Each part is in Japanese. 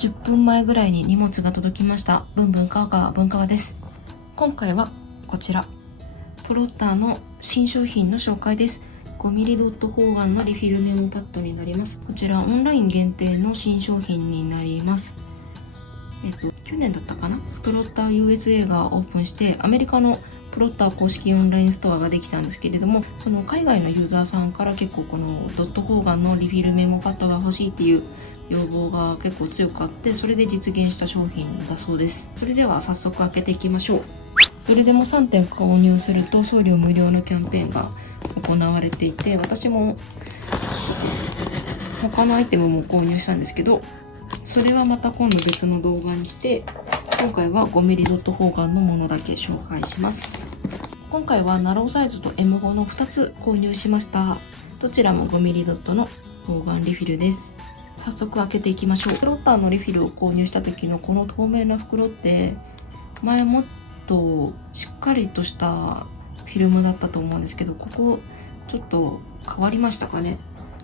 10分前ぐらいに荷物が届きました。ブンブンカーカー文化です。今回はこちらプロッターの新商品の紹介です。5mm ドット方眼のリフィルメモパッドになります。こちらオンライン限定の新商品になります。去年だったかな、プロッター USA がオープンしてアメリカのプロッター公式オンラインストアができたんですけれども、その海外のユーザーさんから結構このドット方眼のリフィルメモパッドが欲しいっていう要望が結構強くあって、それで実現した商品だそうです。それでは早速開けていきましょう。どれでも3点購入すると送料無料のキャンペーンが行われていて、私も他のアイテムも購入したんですけど、それはまた今度別の動画にして、今回は 5mm ドット方眼のものだけ紹介します。今回はナローサイズと M5 の2つ購入しました。どちらも 5mm ドットの方眼リフィルです。早速開けていきましょう。プロッターのリフィルを購入した時のこの透明な袋って、前もっとしっかりとしたフィルムだったと思うんですけど、ここちょっと変わりましたかね。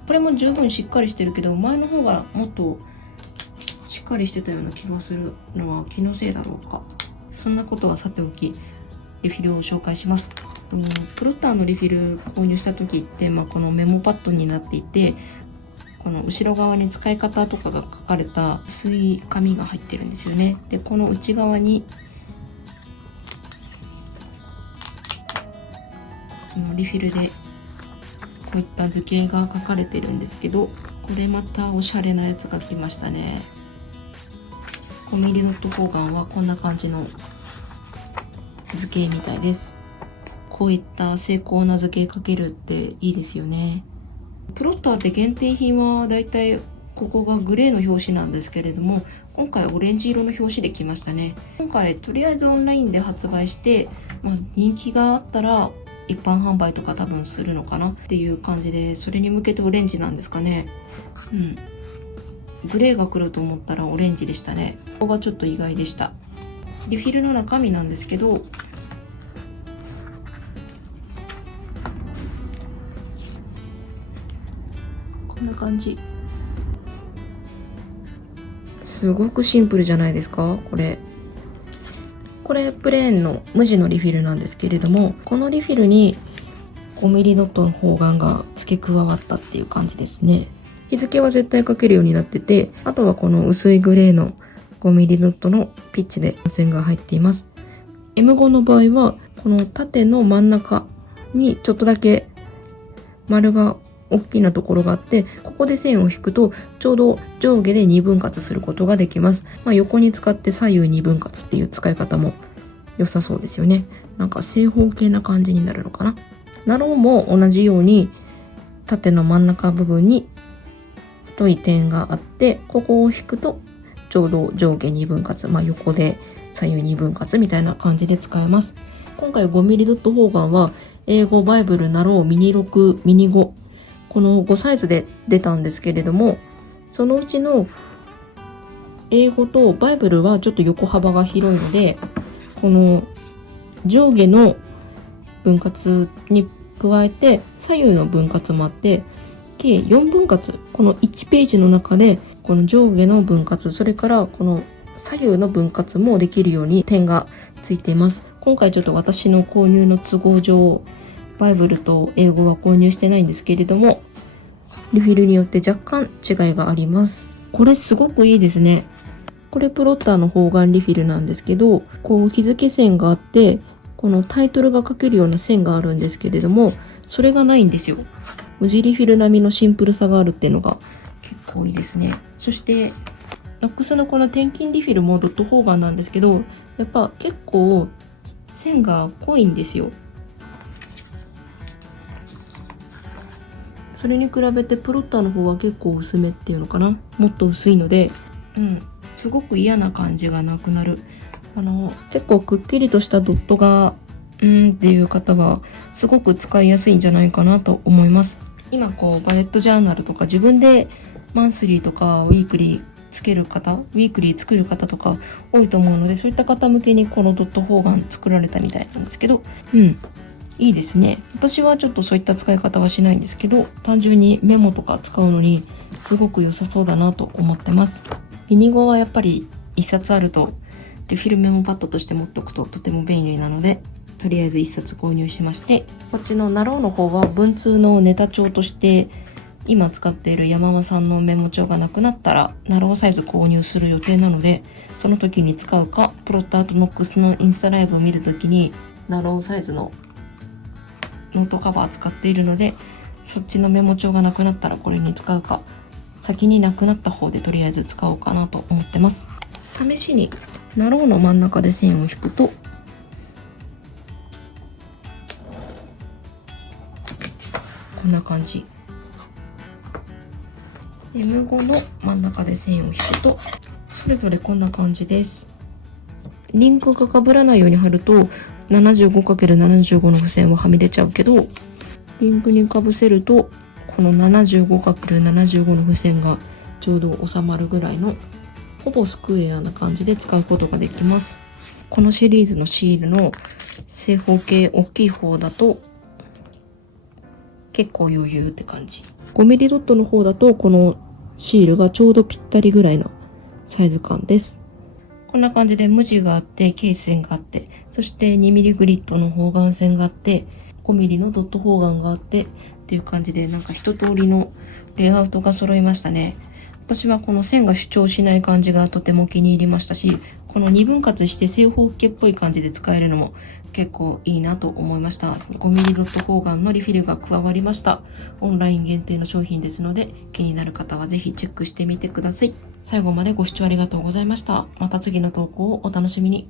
これも十分しっかりしてるけど、前の方がもっとしっかりしてたような気がするのは気のせいだろうか。そんなことはさておき、リフィルを紹介します。プロッターのリフィル購入した時って、このメモパッドになっていて、この後ろ側に使い方とかが書かれた薄い紙が入ってるんですよね。で、この内側にそのリフィルでこういった図形が書かれてるんですけど、これまたおしゃれなやつが来ましたね。5mm ドット方眼はこんな感じの図形みたいです。こういった精巧な図形描けるっていいですよね。プロッターって限定品はだいたいここがグレーの表紙なんですけれども、今回オレンジ色の表紙で来ましたね。今回とりあえずオンラインで発売して、人気があったら一般販売とか多分するのかなっていう感じで、それに向けてオレンジなんですかね。グレーが来ると思ったらオレンジでしたね。ここがちょっと意外でした。リフィルの中身なんですけど、こんな感じ。すごくシンプルじゃないですか、これプレーンの無地のリフィルなんですけれども、このリフィルに 5mm ドットの方眼が付け加わったっていう感じですね。日付は絶対書けるようになってて、あとはこの薄いグレーの 5mm ドットのピッチで線が入っています。 M5 の場合はこの縦の真ん中にちょっとだけ丸が大きなところがあって、ここで線を引くとちょうど上下で2分割することができます。横に使って左右2分割っていう使い方も良さそうですよね。なんか正方形な感じになるのかな。ナローも同じように縦の真ん中部分に太い点があって、ここを引くとちょうど上下2分割、横で左右2分割みたいな感じで使えます。今回 5mm ドット方眼は英語、バイブル、ナロー、ミニ6、ミニ5、この5サイズで出たんですけれども、そのうちの英語とバイブルはちょっと横幅が広いので、この上下の分割に加えて左右の分割もあって、計4分割、この1ページの中でこの上下の分割、それからこの左右の分割もできるように点がついています。今回ちょっと私の購入の都合上、バイブルと英語は購入してないんですけれども、リフィルによって若干違いがあります。これすごくいいですね。これプロッターの方眼リフィルなんですけど、こう日付線があって、このタイトルが書けるような線があるんですけれども、それがないんですよ。無地リフィル並みのシンプルさがあるっていうのが結構いいですね。そしてノックスのこの転勤リフィルもドット方眼なんですけど、やっぱ結構線が濃いんですよ。それに比べてプロッターの方は結構薄めっていうのかな、もっと薄いので、すごく嫌な感じがなくなる。結構くっきりとしたドットがっていう方はすごく使いやすいんじゃないかなと思います。今バレットジャーナルとか自分でマンスリーとかウィークリー作る方とか多いと思うので、そういった方向けにこのドット方眼作られたみたいなんですけど、いいですね。私はちょっとそういった使い方はしないんですけど、単純にメモとか使うのにすごく良さそうだなと思ってます。ミニ号はやっぱり1冊あるとリフィルメモパッドとして持っておくととても便利なので、とりあえず1冊購入しまして、こっちのナローの方は文通のネタ帳として今使っている山間さんのメモ帳がなくなったらナローサイズ購入する予定なので、その時に使うか、プロッターとノックスのインスタライブを見る時にナローサイズのノートカバー使っているので、そっちのメモ帳がなくなったらこれに使うか、先になくなった方でとりあえず使おうかなと思ってます。試しにナローの真ん中で線を引くと、こんな感じ。M5 の真ん中で線を引くとそれぞれこんな感じです。リンクが被らないように貼ると 75×75 の付箋ははみ出ちゃうけど、リンクに被せるとこの 75×75 の付箋がちょうど収まるぐらいのほぼスクエアな感じで使うことができます。このシリーズのシールの正方形大きい方だと結構余裕って感じ。5mmドットの方だとこのシールがちょうどぴったりぐらいのサイズ感です。こんな感じで無地があって、ケース線があって、そして 2mm グリッドの方眼線があって、5mm のドット方眼があってっていう感じで、なんか一通りのレイアウトが揃いましたね。私はこの線が主張しない感じがとても気に入りましたし、この2分割して正方形っぽい感じで使えるのも結構いいなと思いました。5mm ドット方眼のリフィルが加わりました。オンライン限定の商品ですので、気になる方はぜひチェックしてみてください。最後までご視聴ありがとうございました。また次の投稿をお楽しみに。